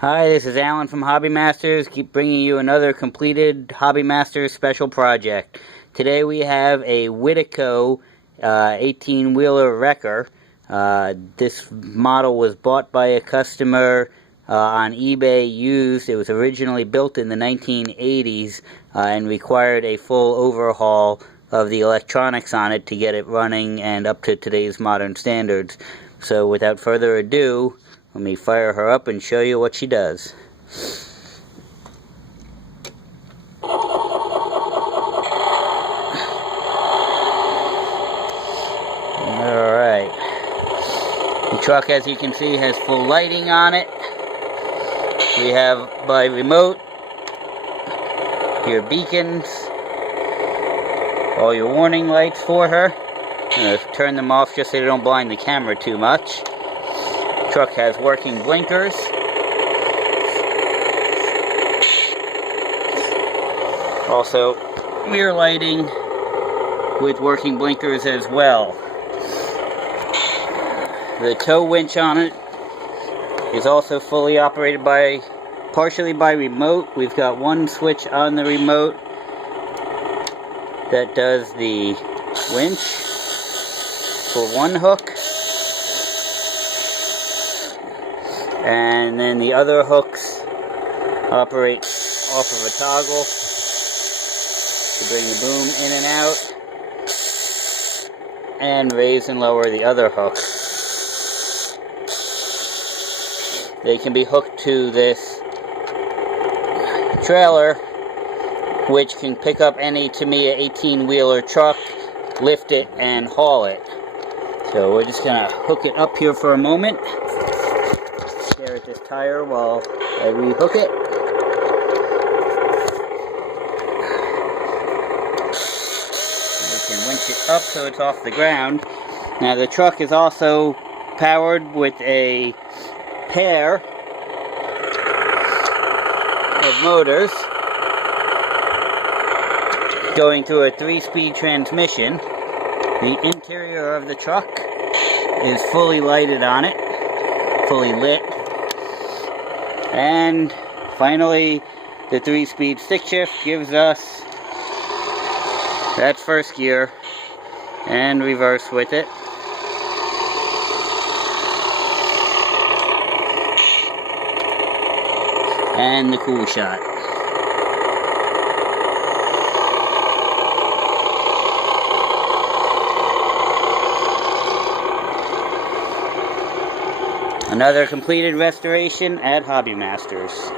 Hi, this is Alan from Hobby Masters. Keep bringing you another completed Hobby Masters special project. Today we have a Whittico 18-wheeler wrecker. This model was bought by a customer on eBay used. It was originally built in the 1980s and required a full overhaul of the electronics on it to get it running and up to today's modern standards. So without further ado, let me fire her up and show you what she does. Alright. The truck, as you can see, has full lighting on it. We have by remote your beacons, all your warning lights for her. I'm going to turn them off just so they don't blind the camera too much. Truck has working blinkers. Also rear lighting with working blinkers as well. The tow winch on it is also fully operated partially by remote. We've got one switch on the remote that does the winch for one hook. And then the other hooks operate off of a toggle to bring the boom in and out, and raise and lower the other hooks. They can be hooked to this trailer, which can pick up any Tamiya 18-wheeler truck, lift it, and haul it. So we're just going to hook it up here for a moment. Stare at this tire while I rehook it. We can winch it up so it's off the ground. Now the truck is also powered with a pair of motors going through a 3-speed transmission. The interior of the truck is fully lighted on it, fully lit. And finally, the 3-speed stick shift gives us that's first gear and reverse with it. And the cool shot. Another completed restoration at Hobby Masters.